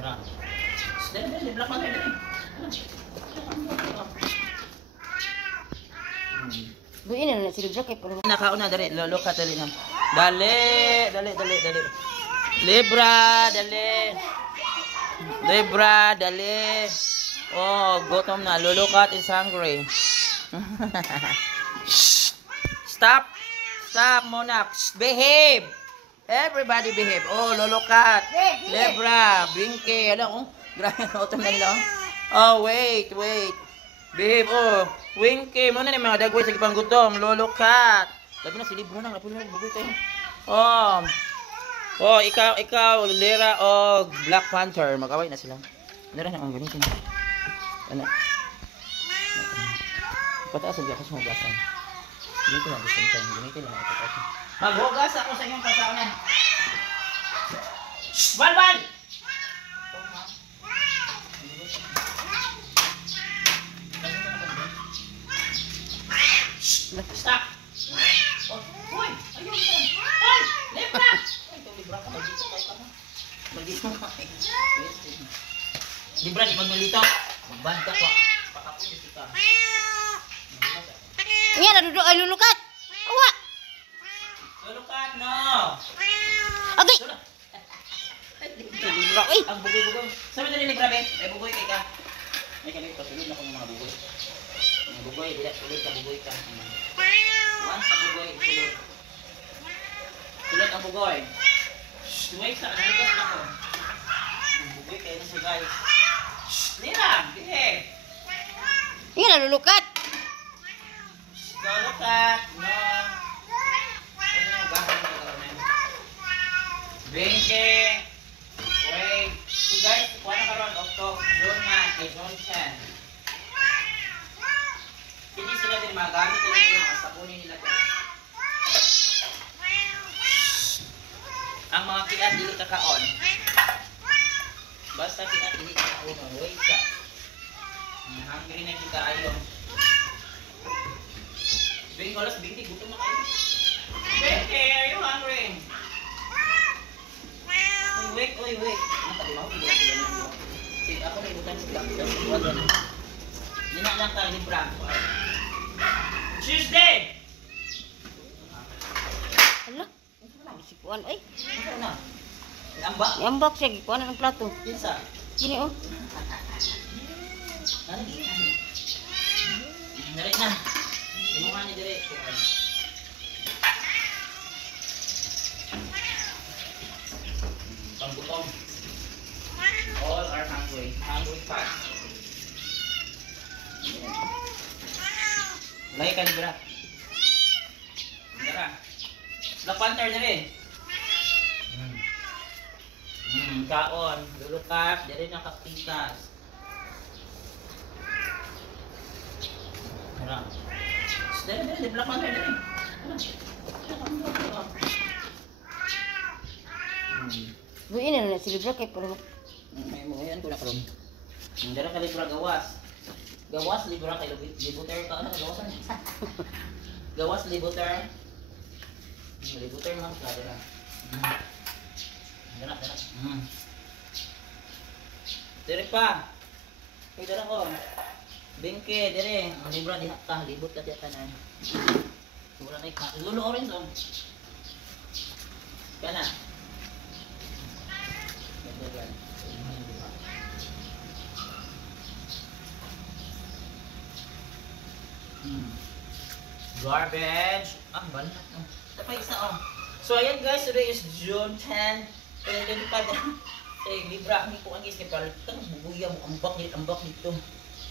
Tara. Dali, black man dali. Buin na si Libra kay pero Nakauna dali, look at dali na. Dali. Libra, dali. Oh, gutom na. Lulukat is hungry. Stop muna. Behave. Everybody behave. Oh, lulukat. Libra, Binky. Ano? Grabe, gutom na nila. Oh, wait. Behave. Oh, Winky. Muna na mga dagway sa kipang gutom. Lulukat. Labi na si Libra na. Labi na. Bugoy tayo. Oh, ikaw, Lira o Black Panther. Mag-away na sila. Lira na ang gamitin. Ano? Pataas ang gakas mo gasan. Gamitin lang. Gamitin lang. Maghugas ako sa inyong kasaunan. Balbal! Stop! Hoy! Ayun! Hoy! Libra! Libra ka, magdito tayo ka mo. Magdito ka. Libra, di magmalito. Magbanta ko. Pakapulis ka. Nga nadudok ay lulukat. Awa. Lulukat, no! Okay. Libra, oy. Ang bugoy-bugoy. Sabi na rin, Libra, be. May bugoy kay ka. May kami, pasulod na ko ng mga bugoy. Mga bugoy, dila, sulod ka, bugoy ka. Once ang bugoy, sulod. Sulod ang bugoy. Wait sa, nalikas na ko. Ang bugoy kayo na siya, guys. Lira, behave. Nga nadulukat. Lulukat, no. Binky. Wait. So guys, kuha na karoon. Okto. Zone 9 kay Zone 10. Hindi sila din magamit nila yung mga sabunin nila. Ang mga kiat dili kakaon. Basta kiat dili kakaon. Wait ka. Hungry na kita ayon. Binky, oras Binky, gutom na kayo. Binky, are you hungry? Wait. Nakalimaw, sige, ako na ibutan sila. Hindi na lang tayo ni Bram. Tuesday! Hala. Sipuan ay. Ano na? Ambak? Yambak siya gikuan ng plato. Pinsa? Kini oh. Narit na. Lumuha ni Dire. Panggutom. All are hungry. Hungry fast. Lahi ka, Libra. Libra. Black Panther na rin. Kaon. Lulukat. Dari na kapitas. Harap. Dari. Black Panther na rin. Buin na si Libra kay pero May mga yan ko na karoon. Dara ka Libra gawas. Gawas Libra kay libuter ka. Ano gawasan? Gawas libuter. Libuter man ka dara. Dara. Dire pa. Ay dara ko. Binky dire. Ang Libra di ka libot ka tanan. Wala na ka. Lulo orange on. Kana. Garbage. Banat na. Tapos isa So ayan guys, today is June 10, 2025. Libra ni po ang guys kay palit ka bubuya mo ambak dito.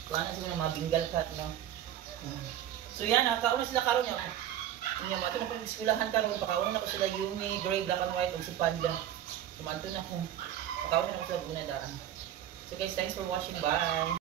Kuana sila mga bingal cat no. So yan, kauna sila karon niya. Niya mato na pag eskwelahan karon, pakauna na ko sila Yumi, Gray, Black and White ug si Panda. Tumanto na ko. Pakauna na ko sila guna daan. So guys, thanks for watching. Bye.